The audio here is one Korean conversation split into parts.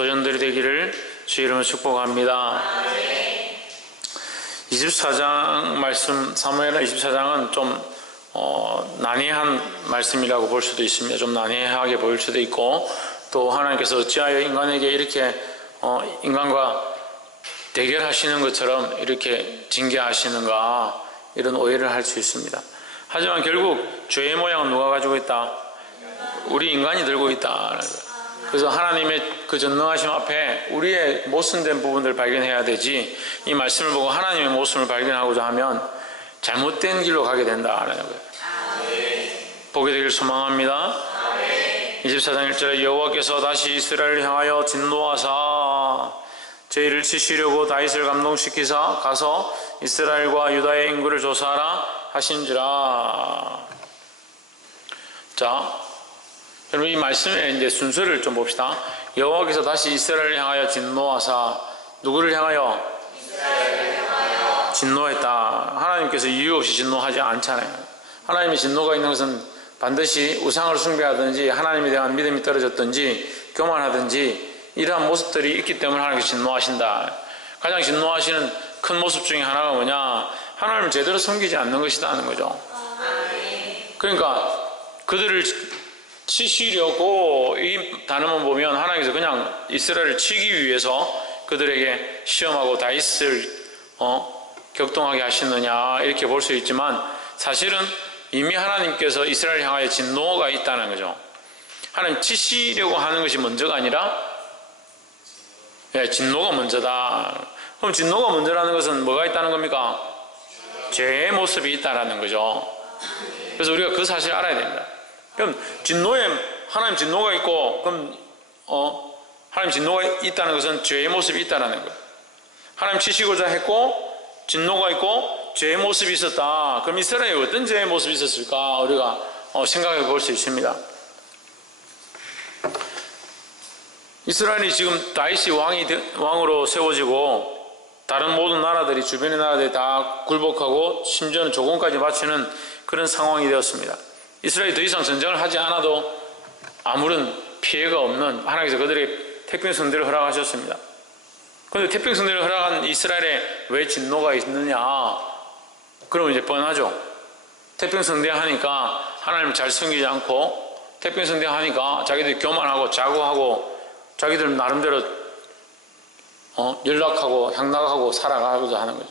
도전들이 되기를 주 이름으로 축복합니다. 24장 말씀, 사무엘하 24장은 좀 난해한 말씀이라고 볼 수도 있습니다. 좀 난해하게 보일 수도 있고, 또 하나님께서 어찌하여 인간에게 이렇게 인간과 대결하시는 것처럼 이렇게 징계하시는가, 이런 오해를 할 수 있습니다. 하지만 결국 죄의 모양은 누가 가지고 있다? 우리 인간이 들고 있다. 그래서 하나님의 그 전능하심 앞에 우리의 모순된 부분들을 발견해야 되지, 이 말씀을 보고 하나님의 모순을 발견하고자 하면 잘못된 길로 가게 된다라는 거예요. 보게 되길 소망합니다. 24장 1절에 여호와께서 다시 이스라엘을 향하여 진노하사 저희를 치시려고 다윗을 감동시키사 가서 이스라엘과 유다의 인구를 조사하라 하신지라. 자, 여러분 이 말씀의 이제 순서를 좀 봅시다. 여호와께서 다시 이스라엘을 향하여 진노하사, 누구를 향하여? 이스라엘을 향하여 진노했다. 하나님께서 이유 없이 진노하지 않잖아요. 하나님의 진노가 있는 것은 반드시 우상을 숭배하든지 하나님에 대한 믿음이 떨어졌든지 교만하든지 이러한 모습들이 있기 때문에 하나님께서 진노하신다. 가장 진노하시는 큰 모습 중에 하나가 뭐냐? 하나님을 제대로 섬기지 않는 것이다 하는 거죠. 그러니까 그들을 치시려고, 이 단어만 보면 하나님께서 그냥 이스라엘을 치기 위해서 그들에게 시험하고 다윗을 격동하게 하시느냐 이렇게 볼 수 있지만, 사실은 이미 하나님께서 이스라엘을 향하여 진노가 있다는 거죠. 하나님 치시려고 하는 것이 먼저가 아니라 진노가 먼저다. 그럼 진노가 먼저라는 것은 뭐가 있다는 겁니까? 죄의 모습이 있다는 거죠. 그래서 우리가 그 사실을 알아야 됩니다. 그럼 진노에 하나님 진노가 있고, 그럼 하나님 진노가 있다는 것은 죄의 모습이 있다는 거예요. 하나님 치시고자 했고 진노가 있고 죄의 모습이 있었다. 그럼 이스라엘에 어떤 죄의 모습이 있었을까? 우리가 생각해 볼 수 있습니다. 이스라엘이 지금 다윗이 왕으로 세워지고 다른 모든 나라들이, 주변의 나라들이 다 굴복하고 심지어는 조공까지 바치는 그런 상황이 되었습니다. 이스라엘이 더 이상 전쟁을 하지 않아도 아무런 피해가 없는, 하나님께서 그들에게 태평성대를 허락하셨습니다. 그런데 태평성대를 허락한 이스라엘에 왜 진노가 있느냐? 그러면 이제 뻔하죠. 태평성대 하니까 하나님을 잘 섬기지 않고, 태평성대 하니까 자기들이 교만하고 자고하고 자기들 나름대로 연락하고 향락하고 살아가고자 하는 거죠.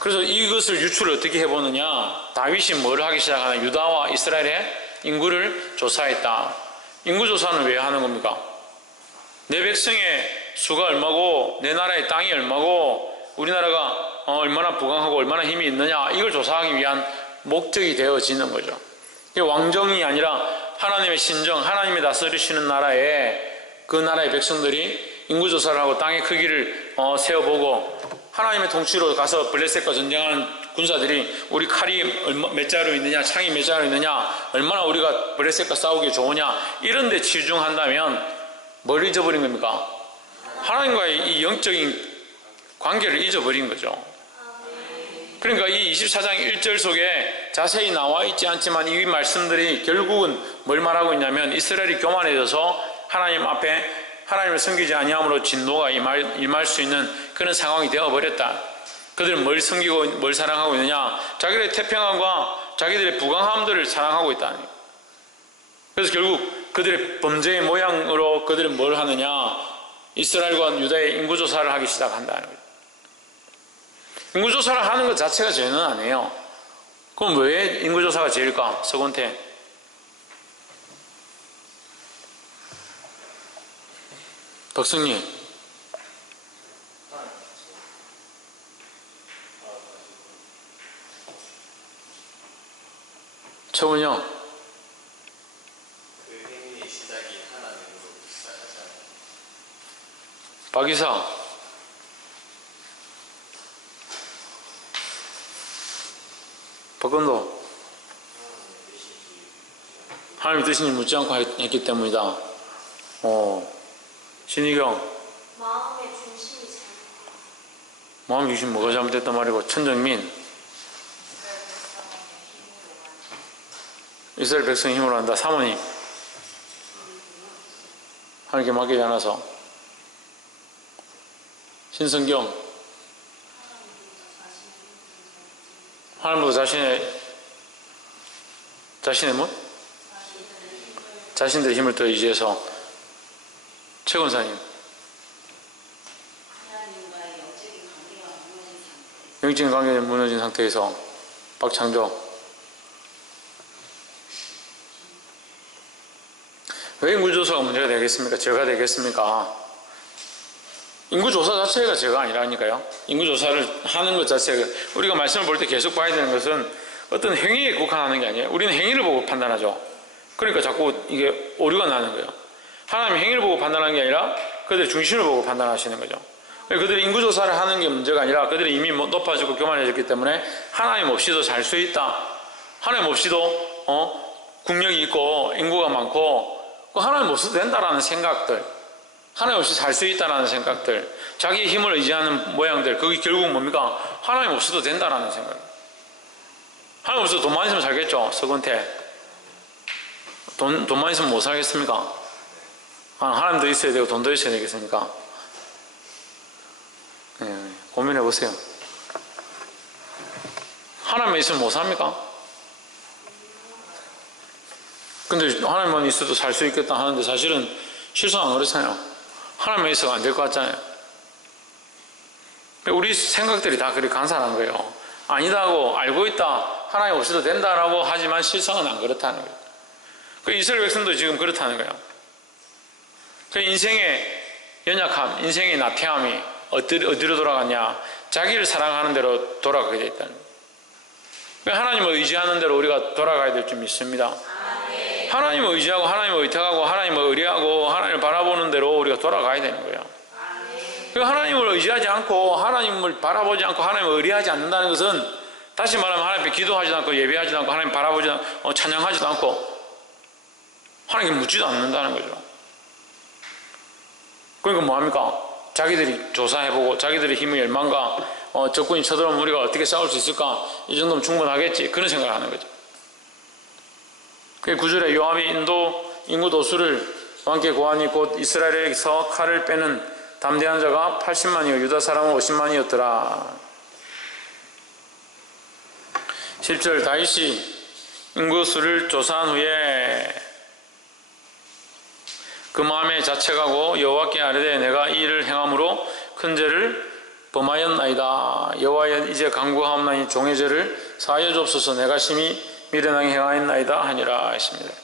그래서 이것을 유추를 어떻게 해보느냐? 다윗이 뭘 하기 시작하나? 유다와 이스라엘의 인구를 조사했다. 인구조사는 왜 하는 겁니까? 내 백성의 수가 얼마고 내 나라의 땅이 얼마고 우리나라가 얼마나 부강하고 얼마나 힘이 있느냐, 이걸 조사하기 위한 목적이 되어지는 거죠. 이게 왕정이 아니라 하나님의 신정, 하나님이 다스리시는 나라에 그 나라의 백성들이 인구조사를 하고 땅의 크기를 세어보고, 하나님의 통치로 가서 블레셋과 전쟁하는 군사들이 우리 칼이 몇 자루 있느냐, 창이 몇 자루 있느냐, 얼마나 우리가 블레셋과 싸우기 좋으냐, 이런 데 치중한다면 뭘 잊어버린 겁니까? 하나님과의 이 영적인 관계를 잊어버린 거죠. 그러니까 이 24장 1절 속에 자세히 나와 있지 않지만 이 말씀들이 결국은 뭘 말하고 있냐면, 이스라엘이 교만해져서 하나님 앞에 하나님을 섬기지 아니함으로 진노가 임할 수 있는 그런 상황이 되어버렸다. 그들은 뭘 섬기고 뭘 사랑하고 있느냐? 자기들의 태평함과 자기들의 부강함들을 사랑하고 있다. 그래서 결국 그들의 범죄의 모양으로 그들은 뭘 하느냐? 이스라엘과 유다의 인구조사를 하기 시작한다는 거예요. 인구조사를 하는 것 자체가 죄는 아니에요. 그럼 왜 인구조사가 죄일까? 서건태. 덕승님. 최원영. 그 행위의 시작이 하나님으로 시작하잖아요. 박이사. 박건도. 하나님의 뜻인지 묻지 않고 했기 때문이다. 신희경. 마음의 중심이 잘못됐다. 마음의 중심 뭐가 잘못됐단 말이고. 천정민. 이스라엘 백성의 힘으로 한다. 사모님. 하나님께 맡기지 않아서. 신성경. 하나님보다 자신의 뭐? 자신들의 힘을 더 의지해서. 최권사님. 영적인 관계가 무너진 상태에서. 박창조. 왜 인구조사가 문제가 되겠습니까? 죄가 되겠습니까? 인구조사 자체가 죄가 아니라니까요. 인구조사를 하는 것 자체가, 우리가 말씀을 볼 때 계속 봐야 되는 것은 어떤 행위에 국한하는 게 아니에요. 우리는 행위를 보고 판단하죠. 그러니까 자꾸 이게 오류가 나는 거예요. 하나님이 행위를 보고 판단하는 게 아니라 그들의 중심을 보고 판단하시는 거죠. 그들이 인구조사를 하는 게 문제가 아니라 그들이 이미 높아지고 교만해졌기 때문에 하나님 없이도 살 수 있다. 하나님 없이도 국력이 있고 인구가 많고 하나님 없어도 된다라는 생각들, 하나님 없이 살 수 있다라는 생각들, 자기의 힘을 의지하는 모양들, 그게 결국 뭡니까? 하나님 없어도 된다라는 생각. 하나님 없어도 돈만 있으면 살겠죠. 서건태. 돈만 있으면 못 살겠습니까? 하나님도 있어야 되고 돈도 있어야 되겠습니까? 네, 고민해 보세요. 하나님만 있으면 못 삽니까? 근데 하나님만 있어도 살 수 있겠다 하는데 사실은 실상 안 그렇잖아요. 하나님만 있어도 안 될 것 같잖아요. 우리 생각들이 다 그렇게 간사한 거예요. 아니다고 알고 있다, 하나님 없이도 된다라고 하지만 실상은 안 그렇다는 거예요. 그 이스라엘 백성도 지금 그렇다는 거예요. 그 인생의 연약함, 인생의 나태함이 어디로 돌아갔냐? 자기를 사랑하는 대로 돌아가게 돼 있다는 거예요. 하나님을 의지하는 대로 우리가 돌아가야 될 줄 믿습니다. 하나님을 의지하고 하나님을 의탁하고 하나님을 의뢰하고 하나님을 바라보는 대로 우리가 돌아가야 되는 거예요. 하나님을 의지하지 않고 하나님을 바라보지 않고 하나님을 의뢰하지 않는다는 것은, 다시 말하면 하나님 앞에 기도하지도 않고 예배하지도 않고 하나님 바라보지도 않고 찬양하지도 않고 하나님께 묻지도 않는다는 거죠. 그러니까 뭐합니까? 자기들이 조사해보고 자기들의 힘의 열망과 적군이 쳐들어오면 우리가 어떻게 싸울 수 있을까? 이 정도면 충분하겠지. 그런 생각을 하는 거죠. 그 9절에 요압이 인구 도수를 왕께 고하니 곧 이스라엘에서 칼을 빼는 담대한 자가 80만이요 유다 사람은 50만이었더라. 10절 다윗이 인구수를 조사한 후에 그 마음에 자책하고 여호와께 아뢰되 내가 이 일을 행함으로 큰 죄를 범하였나이다. 여호와여 이제 간구하옵나니 종의 죄를 사하여 주옵소서. 내가 심히 미련하게 행하였나이다 하니라 했습니다.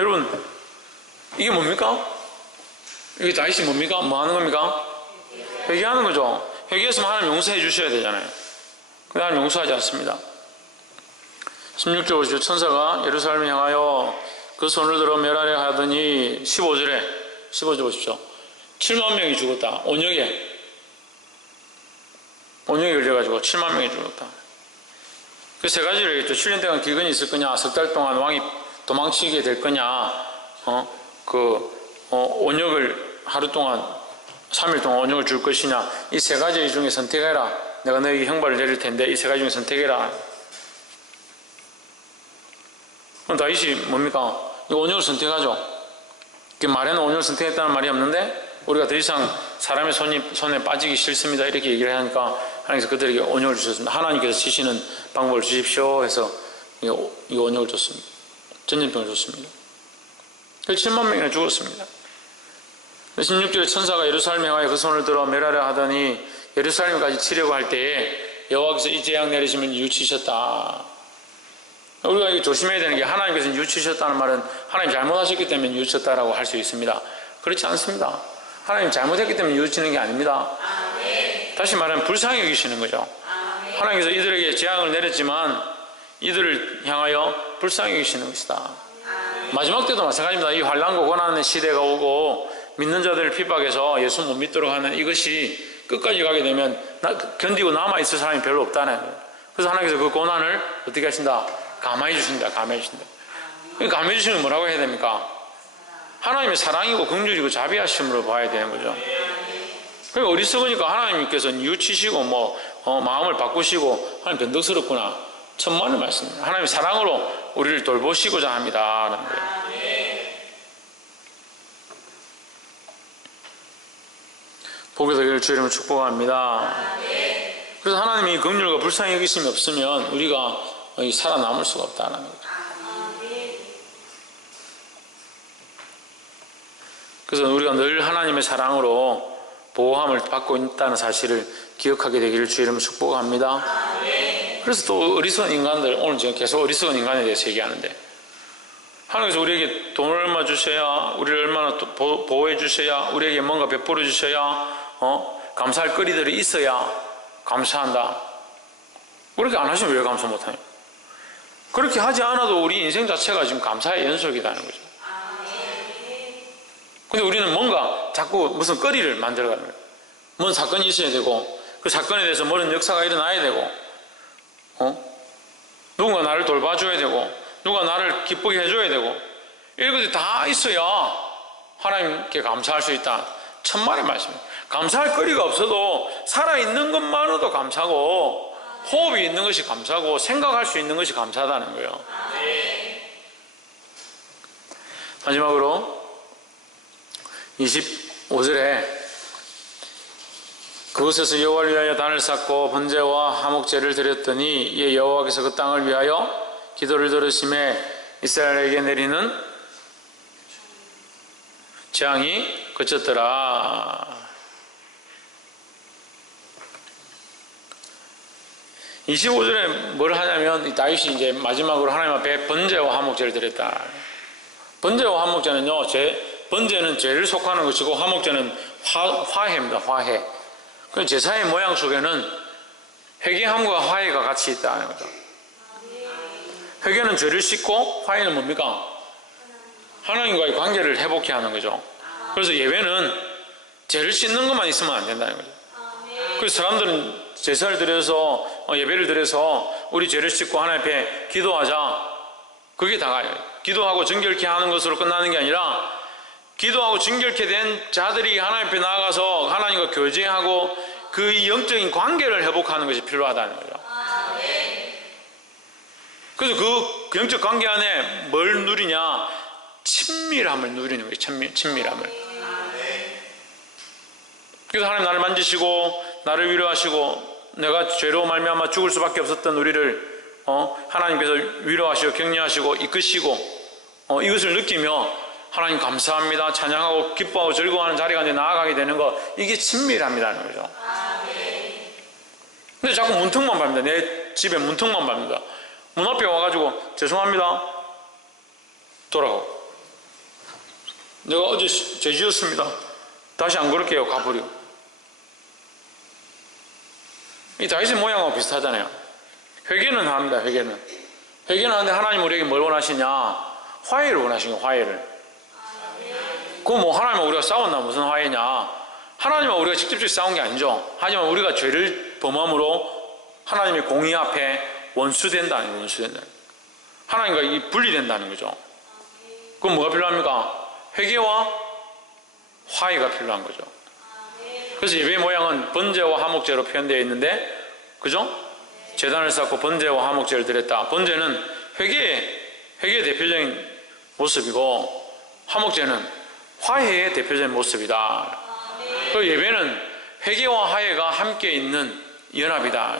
여러분, 이게 뭡니까? 이게 다윗이 뭡니까? 뭐 하는 겁니까? 회개하는 거죠. 회개했으면 하나님 용서해 주셔야 되잖아요. 근데 하나님 용서하지 않습니다. 16절 보십시오. 천사가 예루살렘을 향하여 그 손을 들어 멸하려 하더니 15절 보십시오. 7만 명이 죽었다. 온역에 걸려가지고 7만 명이 죽었다. 그 세 가지를 얘기했죠. 7년 동안 기근이 있을 거냐, 석 달 동안 왕이 도망치게 될 거냐, 온역을 하루 동안 3일 동안 온역을 줄 것이냐, 이 세 가지 중에 선택해라. 내가 너에게 형벌을 내릴 텐데 이 세 가지 중에 선택해라. 그럼 다윗이 뭡니까? 이 온역을 선택하죠. 그 말에는 온역을 선택했다는 말이 없는데 우리가 더 이상 사람의 손에 빠지기 싫습니다 이렇게 얘기를 하니까 하나님께서 그들에게 온역을 주셨습니다. 하나님께서 치시는 방법을 주십시오 해서 이 온역을 줬습니다. 전염병을 줬습니다. 그래서 7만 명이나 죽었습니다. 16절에 천사가 예루살렘에 향하여 그 손을 들어 멸하려 하더니 예루살렘까지 치려고 할 때에 여호와께서 이 재앙 내리시면 뉘우치셨다. 우리가 이게 조심해야 되는 게, 하나님께서 뉘우치셨다는 말은 하나님 잘못하셨기 때문에 뉘우쳤다라고 할 수 있습니다. 그렇지 않습니다. 하나님 잘못했기 때문에 뉘우치는 게 아닙니다. 다시 말하면 불쌍히 여기시는 거죠. 하나님께서 이들에게 재앙을 내렸지만 이들을 향하여 불쌍히 여기시는 것이다. 마지막 때도 마찬가지입니다. 이 환난과 고난의 시대가 오고 믿는 자들을 핍박해서 예수 못 믿도록 하는 이것이 끝까지 가게 되면 견디고 남아있을 사람이 별로 없다는 거예요. 그래서 하나님께서 그 고난을 어떻게 하신다? 감화해 주신다. 감화해 주신다. 감화해 주시면 뭐라고 해야 됩니까? 하나님의 사랑이고 긍휼이고 자비하심으로 봐야 되는 거죠. 그러니까 어리석으니까 하나님께서 뉘우치시고 마음을 바꾸시고 하나님 변덕스럽구나. 천만의 말씀입니다. 하나님 사랑으로 우리를 돌보시고자 합니다. 라는 거예요. 복이 되기를 주의 이름으로 축복합니다. 그래서 하나님이 긍휼과 불쌍히 여기심이 없으면 우리가 살아남을 수가 없다는 거죠. 그래서 우리가 늘 하나님의 사랑으로 보호함을 받고 있다는 사실을 기억하게 되기를 주의 이름으로 축복합니다. 그래서 또 어리석은 인간들, 오늘 지금 계속 어리석은 인간에 대해서 얘기하는데, 하나님께서 우리에게 돈을 얼마 주셔야, 우리를 얼마나 보호해 주셔야, 우리에게 뭔가 베풀어 주셔야, 감사할 거리들이 있어야 감사한다. 그렇게 안 하시면 왜 감사 못하냐? 그렇게 하지 않아도 우리 인생 자체가 지금 감사의 연속이라는 거죠. 근데 우리는 뭔가 자꾸 무슨 거리를 만들어가는 거예요. 뭔 사건이 있어야 되고, 그 사건에 대해서 뭐런 역사가 일어나야 되고, 누군가 나를 돌봐줘야 되고, 누가 나를 기쁘게 해줘야 되고, 이런 것들이 다 있어야 하나님께 감사할 수 있다. 천만의 말씀입니다. 감사할 거리가 없어도 살아있는 것만으로도 감사고, 호흡이 있는 것이 감사고, 생각할 수 있는 것이 감사하다는 거예요. 마지막으로 25절에 그곳에서 여호와를 위하여 단을 쌓고 번제와 화목제를 드렸더니 이에 여호와께서 그 땅을 위하여 기도를 들으심에 이스라엘에게 내리는 재앙이 그쳤더라. 25절에 뭘 하냐면 다윗이 이제 마지막으로 하나님 앞에 번제와 화목제를 드렸다. 번제와 화목제는요, 번제는 죄를 속하는 것이고 화목제는 화해입니다. 화해. 그 제사의 모양 속에는 회개함과 화해가 같이 있다는 거죠. 회개는 죄를 씻고 화해는 뭡니까? 하나님과의 관계를 회복해 하는 거죠. 그래서 예배는 죄를 씻는 것만 있으면 안 된다는 거죠. 그래서 사람들은 제사를 드려서 예배를 드려서 우리 죄를 씻고 하나님 앞에 기도하자. 그게 다가요. 기도하고 정결케 하는 것으로 끝나는 게 아니라 기도하고 정결케 된 자들이 하나님 앞에 나아가서 하나님과 교제하고 그 영적인 관계를 회복하는 것이 필요하다는 거죠. 그래서 그 영적 관계 안에 뭘 누리냐? 친밀함을 누리는 거예요. 친밀함을. 그래서 하나님 나를 만지시고 나를 위로하시고 내가 죄로 말미암아 죽을 수밖에 없었던 우리를 하나님께서 위로하시고 격려하시고 이끄시고 이것을 느끼며 하나님 감사합니다 찬양하고 기뻐하고 즐거워하는 자리가 이제 나아가게 되는 거, 이게 친밀함이라는 거죠. 근데 자꾸 문턱만 밟니다. 내 집에 문턱만 밟니다. 문 앞에 와가지고 죄송합니다 돌아가고, 내가 어제 죄 지었습니다 다시 안 그럴게요 가버려. 이 다윗의 모양하고 비슷하잖아요. 회개는 합니다. 회개는 하는데 하나님 우리에게 뭘 원하시냐? 화해를 원하시는 거예요. 화해를. 그거 뭐 하나님과 우리가 싸웠나 무슨 화해냐? 하나님과 우리가 직접적으로 싸운 게 아니죠. 하지만 우리가 죄를 범함으로 하나님의 공의 앞에 원수된다는 거예요. 하나님과 이 분리된다는 거죠. 그럼 뭐가 필요합니까? 회개와 화해가 필요한 거죠. 그래서 예배의 모양은 번제와 화목제로 표현되어 있는데, 그죠? 제단을 쌓고 번제와 화목제를 드렸다. 번제는 회개의 대표적인 모습이고, 화목제는 화해의 대표적인 모습이다. 그 예배는 회개와 화해가 함께 있는 연합이다.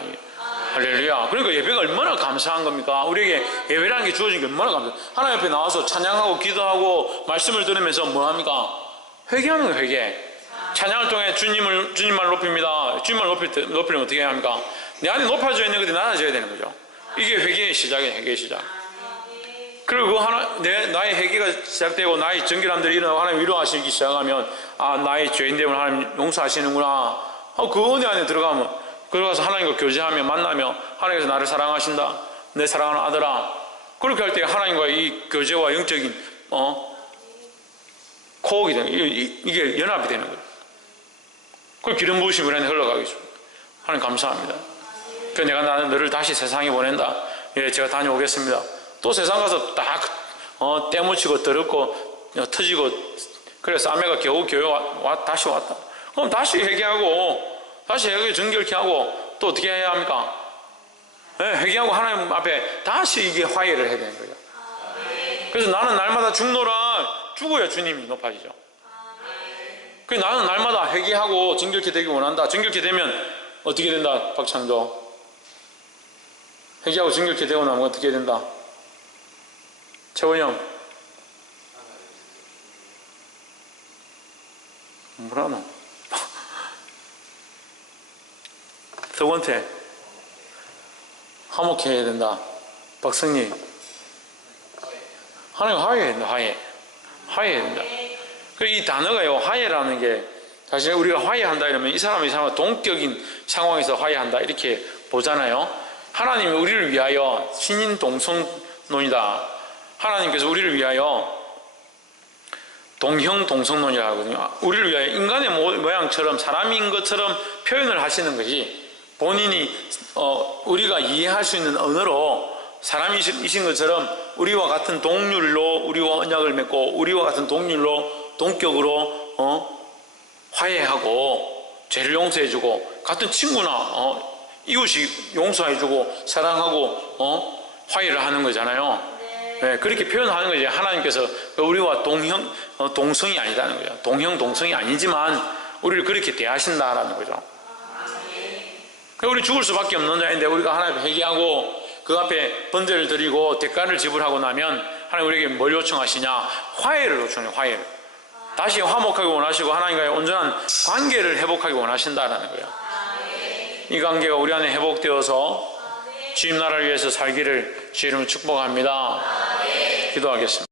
할렐루야. 그러니까 예배가 얼마나 감사한 겁니까? 우리에게 예배라는 게 주어진 게 얼마나 감사해요. 하나님 앞에 나와서 찬양하고 기도하고 말씀을 들으면서 뭐 합니까? 회개하는 거예요. 회개. 찬양을 통해 주님만 높입니다. 주님만 높이려면 어떻게 해야 합니까? 내 안에 높아져 있는 것들이 낮아져야 되는 거죠. 이게 회개의 시작이에요. 회개의 시작. 그리고 나의 회개가 시작되고 나의 정결함들이 일어나고 하나님 위로하시기 시작하면, 나의 죄인됨을 하나님 용서하시는구나. 그 은혜 안에 들어가서 하나님과 교제하며 만나며 하나님께서 나를 사랑하신다. 내 사랑하는 아들아. 그렇게 할 때 하나님과 이 교제와 영적인 코어가 되는 거예요. 이게 연합이 되는 거예요. 그 기름 부으심이 우리 안에 흘러가겠습니다. 하나님 감사합니다. 그래서 내가 너를 다시 세상에 보낸다. 예, 제가 다녀오겠습니다. 또 세상 가서 딱 때묻히고 더럽고 터지고 그래서 아내가 겨우 다시 왔다. 그럼 다시 회개하고 다시 회개 정결케 하고 또 어떻게 해야 합니까? 네, 회개하고 하나님 앞에 다시 이게 화해를 해야 되는 거예요. 그래서 나는 날마다 죽노라. 죽어야 주님이 높아지죠. 나는 날마다 회개하고 정결케 되기 원한다. 정결케 되면 어떻게 된다? 박창조. 회개하고 정결케 되고 나면 어떻게 된다? 최원영. 뭐라노? 서원태. 화목해야 된다. 박성리. 하나님 화해해야 된다. 화해해야 된다. 이 단어가요, 화해라는 게 사실 우리가 화해한다 이러면 이 사람이 동격인 상황에서 화해한다 이렇게 보잖아요. 하나님이 우리를 위하여 신인 동성론이다. 하나님께서 우리를 위하여 동형 동성론이라 하거든요. 우리를 위하여 인간의 모양처럼 사람인 것처럼 표현을 하시는 것이 본인이 우리가 이해할 수 있는 언어로 사람이신 것처럼 우리와 같은 동률로 우리와 언약을 맺고 우리와 같은 동률로 동격으로 화해하고 죄를 용서해주고 같은 친구나 이웃이 용서해주고 사랑하고 화해를 하는 거잖아요. 네, 그렇게 표현하는 거지. 하나님께서 우리와 동성이 아니다는 거죠. 동형 동성이 아니지만 우리를 그렇게 대하신다라는 거죠. 우리 죽을 수밖에 없는 자인데 우리가 하나님 앞에 회개하고 그 앞에 번제를 드리고 대가를 지불하고 나면 하나님 우리에게 뭘 요청하시냐? 화해를 요청해요. 화해를. 다시 화목하기 원하시고 하나님과의 온전한 관계를 회복하기 원하신다라는 거예요. 이 관계가 우리 안에 회복되어서 주님 나라를 위해서 살기를 주의 이름으로 축복합니다. 기도하겠습니다.